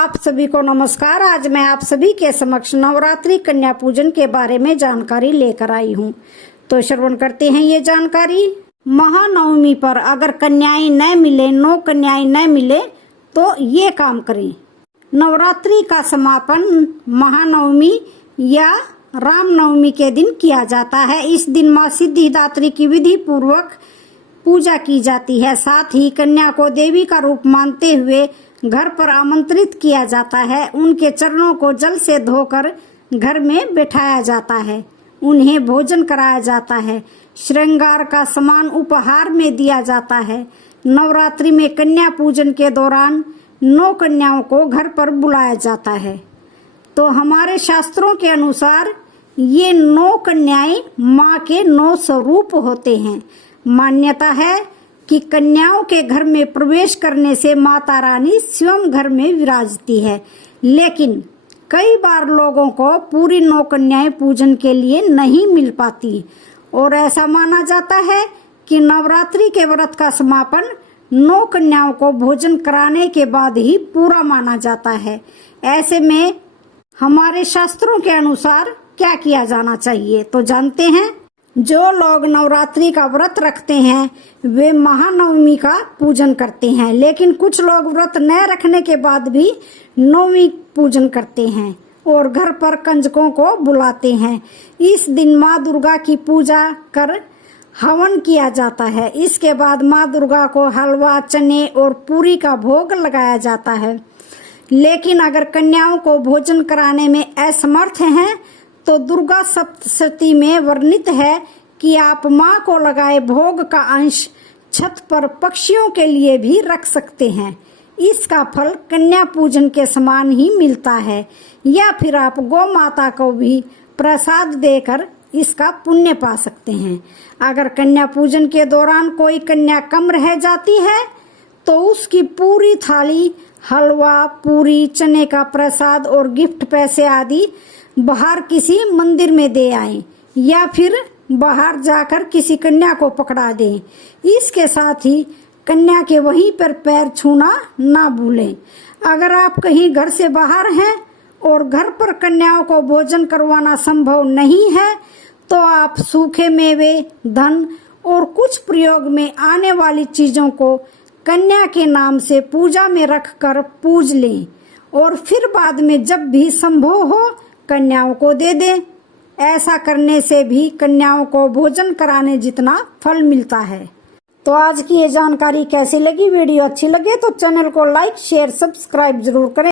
आप सभी को नमस्कार। आज मैं आप सभी के समक्ष नवरात्रि कन्या पूजन के बारे में जानकारी लेकर आई हूँ। तो श्रवण करते हैं ये जानकारी। महानवमी पर अगर कन्याएं न मिले, 9 कन्याएं न मिले तो ये काम करें। नवरात्रि का समापन महानवमी या रामनवमी के दिन किया जाता है। इस दिन माँ सिद्धिदात्री की विधि पूर्वक पूजा की जाती है। साथ ही कन्या को देवी का रूप मानते हुए घर पर आमंत्रित किया जाता है। उनके चरणों को जल से धोकर घर में बिठाया जाता है। उन्हें भोजन कराया जाता है। श्रृंगार का सामान उपहार में दिया जाता है। नवरात्रि में कन्या पूजन के दौरान 9 कन्याओं को घर पर बुलाया जाता है। तो हमारे शास्त्रों के अनुसार ये 9 कन्याएं माँ के 9 स्वरूप होते हैं। मान्यता है कि कन्याओं के घर में प्रवेश करने से माता रानी स्वयं घर में विराजती है। लेकिन कई बार लोगों को पूरी 9 कन्याएं पूजन के लिए नहीं मिल पाती और ऐसा माना जाता है कि नवरात्रि के व्रत का समापन 9 कन्याओं को भोजन कराने के बाद ही पूरा माना जाता है। ऐसे में हमारे शास्त्रों के अनुसार क्या किया जाना चाहिए तो जानते हैं। जो लोग नवरात्रि का व्रत रखते हैं वे महानवमी का पूजन करते हैं, लेकिन कुछ लोग व्रत न रखने के बाद भी नवमी पूजन करते हैं और घर पर कंजकों को बुलाते हैं। इस दिन माँ दुर्गा की पूजा कर हवन किया जाता है। इसके बाद माँ दुर्गा को हलवा, चने और पूरी का भोग लगाया जाता है। लेकिन अगर कन्याओं को भोजन कराने में असमर्थ हैं तो दुर्गा सप्तशती में वर्णित है कि आप माँ को लगाए भोग का अंश छत पर पक्षियों के लिए भी रख सकते हैं। इसका फल कन्या पूजन के समान ही मिलता है। या फिर आप गौ माता को भी प्रसाद देकर इसका पुण्य पा सकते हैं। अगर कन्या पूजन के दौरान कोई कन्या कम रह जाती है तो उसकी पूरी थाली हलवा, पूरी, चने का प्रसाद और गिफ्ट पैसे आदि बाहर किसी मंदिर में दे आएं या फिर बाहर जाकर किसी कन्या को पकड़ा दें। इसके साथ ही कन्या के वहीं पर पैर छूना ना भूलें। अगर आप कहीं घर से बाहर हैं और घर पर कन्याओं को भोजन करवाना संभव नहीं है तो आप सूखे मेवे, धन और कुछ प्रयोग में आने वाली चीजों को कन्या के नाम से पूजा में रखकर पूज लें और फिर बाद में जब भी संभव हो कन्याओं को दे दें। ऐसा करने से भी कन्याओं को भोजन कराने जितना फल मिलता है। तो आज की ये जानकारी कैसी लगी? वीडियो अच्छी लगे तो चैनल को लाइक, शेयर, सब्सक्राइब जरूर करें।